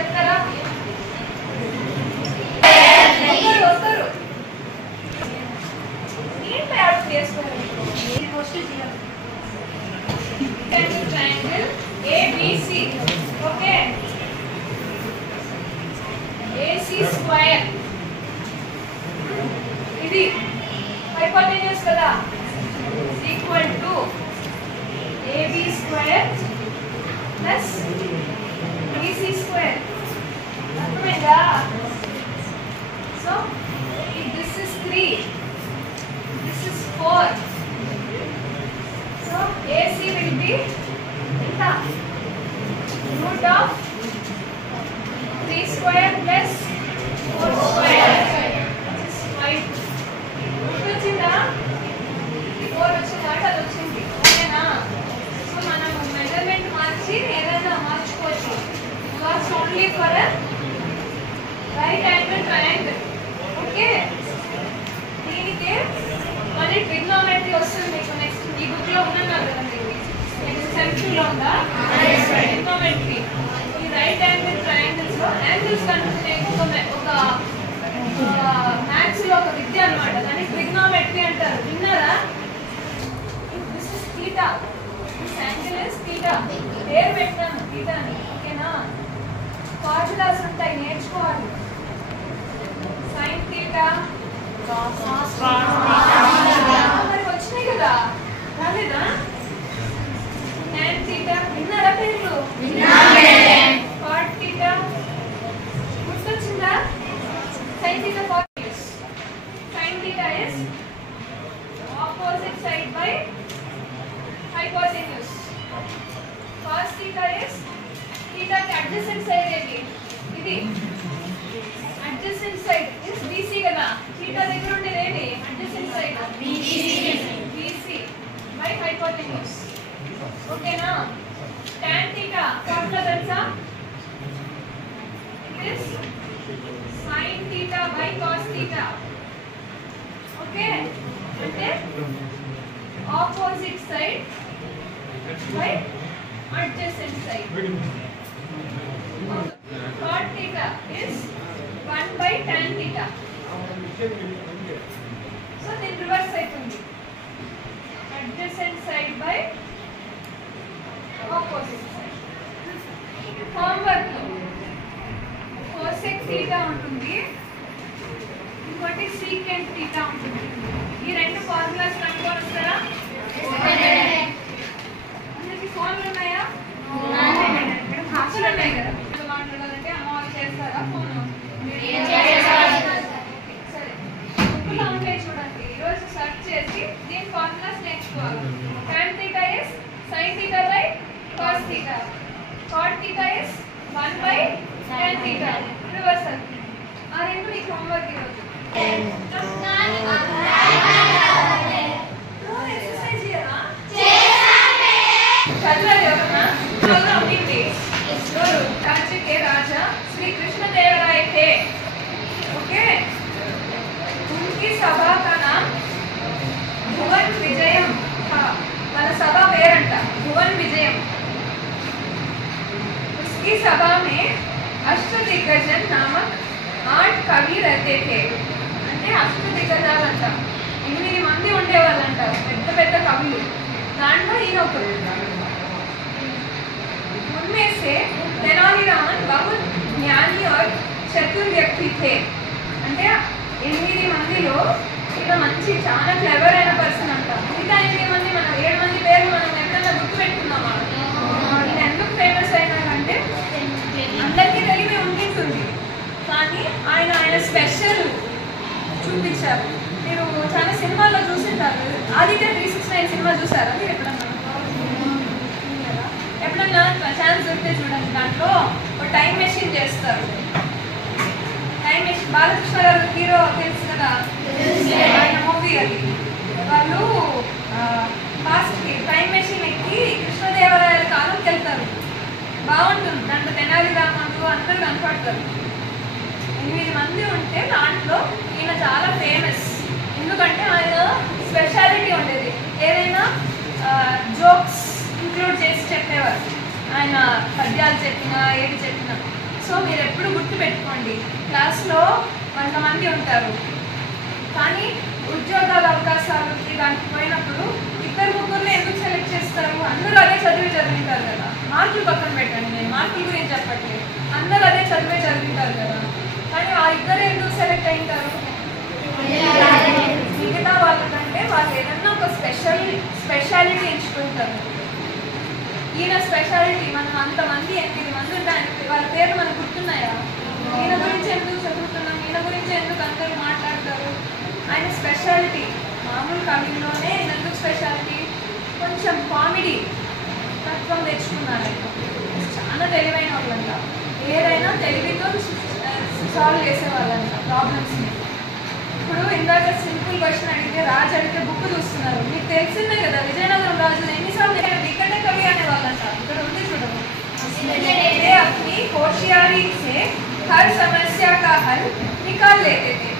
చెప్తారా? వస్తారు ఏంటి యాడ్ చేస్తారు? Triangle ABC. Okay, AC square ఇది హైపోటెన్యూస్ కదా, equal to AB square plus BC square. అర్థమైందా? So this is 3, this is 4. So AC will be ఎంత? Root of 3 square plus 4 square. వచ్చిందా? 4 వచ్చిందా? అది వచ్చింది. ఓకేనా? సో మనం మెజర్మెంట్ మార్చి ఏదైనా మార్చుకోవచ్చు. What's only for right angle triangle. Okay, దీనికి మళ్ళీ ట్రిగ్నోమెట్రీ వస్తుంది మీకు. నెక్స్ట్ ఈ బుక్ లో ఉన్నాను కదా మీకు సెంట్రీలో ఉందా ట్రిగ్నోమెట్రీ. ఈ రైట్ యాంగిల్ ట్రయాంగిల్స్ లో యాంగిల్స్ కనుక్కునే ఒక మ్యాథ్స్ లో ఒక విద్య అన్నమాట. దాన్ని ట్రిగ్నోమెట్రీ అంటారు. విన్నారా? This is theta, this angle is theta. పేరు పెట్టాను థీటా అని. ఓకేనా? ఫార్ములాస్ ఉంటాయి, నేర్చుకోవాలి. సైన్ థీటా, మరి వచ్చినాయి కదా, రాలేదా? ట్యాన్ థీటా విన్నారా పేర్లు? కాట్ థీటా గుర్తొచ్చిందా? sin theta cos. Sin theta is opposite side by hypotenuse. Cos theta is theta के adjacent side है ఇది. Adjacent side is BC కదా. theta దగ్గర ఉండేది ఏంటి? adjacent side BC by hypotenuse. ఓకేనా? tan theta ఫార్ములా తెలుసా? it is sin theta by cos theta. Okay, అంటే opposite side by adjacent side. cot theta is 1 by tan theta. So దీని reverse అవుతుంది. adjacent side by opposite side. Homework cosec theta ఉంటుంది, ఇంకోటి secant theta ఉంటుంది. ఈ రెండు formulas కనుక్కొని వస్తారా? అందరికి ఫోన్లు ఉన్నాయా? మేడం హాస్టల్ ఉన్నాయి కదా, మాట్లాడాలంటే అమ్మ వాళ్ళు చేస్తారా ఫోన్? సరే, బుక్లో ఉంటాయి చూడండి. ఈరోజు సెర్చ్ చేసి దీని ఫార్ములాస్ నేర్చుకోవాలి. tan theta is sin theta by cos theta. cot theta is 1 by tan theta. Reversal. ఆ రెండు మీకు హోంవర్క్ ఈరోజు. ఎక్సర్సైజ్ చేయరా? చదవాలి ఎవరన్నా? ఉండింది. राज्य के राजा श्री कृष्णदेवराय थे. ओके, उनकी सभा का नाम भुवन विजयम था. మన సభ పేరంట భువన్ విజయం. उसकी सभा में अष्टदिग्गजन नामक 8 कवि रहते थे. అంటే అష్టదిగ్గజాలంట 8 మంది ఉండేవాళ్ళంట, పెద్ద పెద్ద కవులు. దాంట్లో ఈయన ఒకరు. उनमें से तेनालीरामन बहुत ज्ञानी और चतुर व्यक्ति थे. అంటే 8 మందిలో ఈయన మంచి చాలా క్లెవర్ అయిన పర్సన్ అంట. మిగతా 8 మంది మనం 7 మంది పేర్లు మనం ఎక్కడన్నా గుర్తు పెట్టుకున్నామా? ఈయన ఎందుకు ఫేమస్ అయినారంటే అందరికీ తెలివి ఉండింటుంది, కానీ ఆయన స్పెషల్ చూపించారు. మీరు చాలా సినిమాల్లో చూసింటారు. ఆదిత్య 369 సినిమా చూసారా మీరు ఎప్పుడన్నా? ఎప్పుడన్నా ఛాన్స్ దొరికితే చూడండి. దాంట్లో ఒక టైం మెషిన్ చేస్తారు. టైం మెషిన్ బాలకృష్ణ గారు హీరో తెలుసు కదా, ఆయన మూవీ అది. వాళ్ళు పాస్ట్కి టైం మెషిన్ ఎక్కి కృష్ణదేవరాయల కాలంకి వెళ్తారు. బాగుంటుంది. దాంట్లో తెనాలిరామన్లు అందరూ కనపడతారు. 8 మంది ఉంటే దాంట్లో ఈయన చాలా ఫేమస్. ఎందుకంటే ఆయన స్పెషాలిటీ ఉండేది. ఏదైనా జోక్స్ ఇంక్లూడ్ చేసి చెప్పేవారు. ఆయన పద్యాలు చెప్పినా ఏది చెప్పినా. సో మీరు ఎప్పుడు గుర్తుపెట్టుకోండి, క్లాస్లో 100 మంది ఉంటారు, కానీ ఉద్యోగాల అవకాశాలు దానికి పోయినప్పుడు 2-3 ఎందుకు సెలెక్ట్ చేస్తారు? అందరూ అదే చదివింటారు కదా. మార్కులు పక్కన పెట్టండి, నేను మార్కుల గురించి చెప్పట్లేదు, అందరూ అదే చదివింటారు కదా, కానీ ఆ 2 ఎందుకు సెలెక్ట్ అయింటారు? మిగతా వాళ్ళకంటే వాళ్ళు ఏదన్నా ఒక స్పెషాలిటీ ఎంచుకుంటారు. ఈయన స్పెషాలిటీ, మనం అంతమంది 8 మంది ఉంటాయి, వాళ్ళ పేర్లు మనకు గుర్తున్నాయా? ఈయన గురించి ఎందుకు చదువుతున్నాం, ఈయన గురించి ఎందుకు అందరూ మాట్లాడతారు? ఆయన స్పెషాలిటీ మామూలు కవిలోనే ఎందుకు స్పెషాలిటీ? కొంచెం కామెడీ తత్వం తెచ్చుకున్నారు. చాలా తెలివైన వాళ్ళంట, ఏదైనా తెలివితో సాల్వ్ చేసేవాళ్ళంట ప్రాబ్లమ్స్ని. ఇప్పుడు ఇందాక సింపుల్ క్వశ్చన్ అడిగితే, రాజు అడిగితే బుక్ చూస్తున్నారు, మీకు తెలిసిందే కదా విజయనగరం రాజు ఎన్నిసార్లు వికట కవి అనేవాళ్ళంట. ఇక్కడ ఉంది చూడండి, अपनी होशियारी से हर समस्या का हल निकाल लेते थे.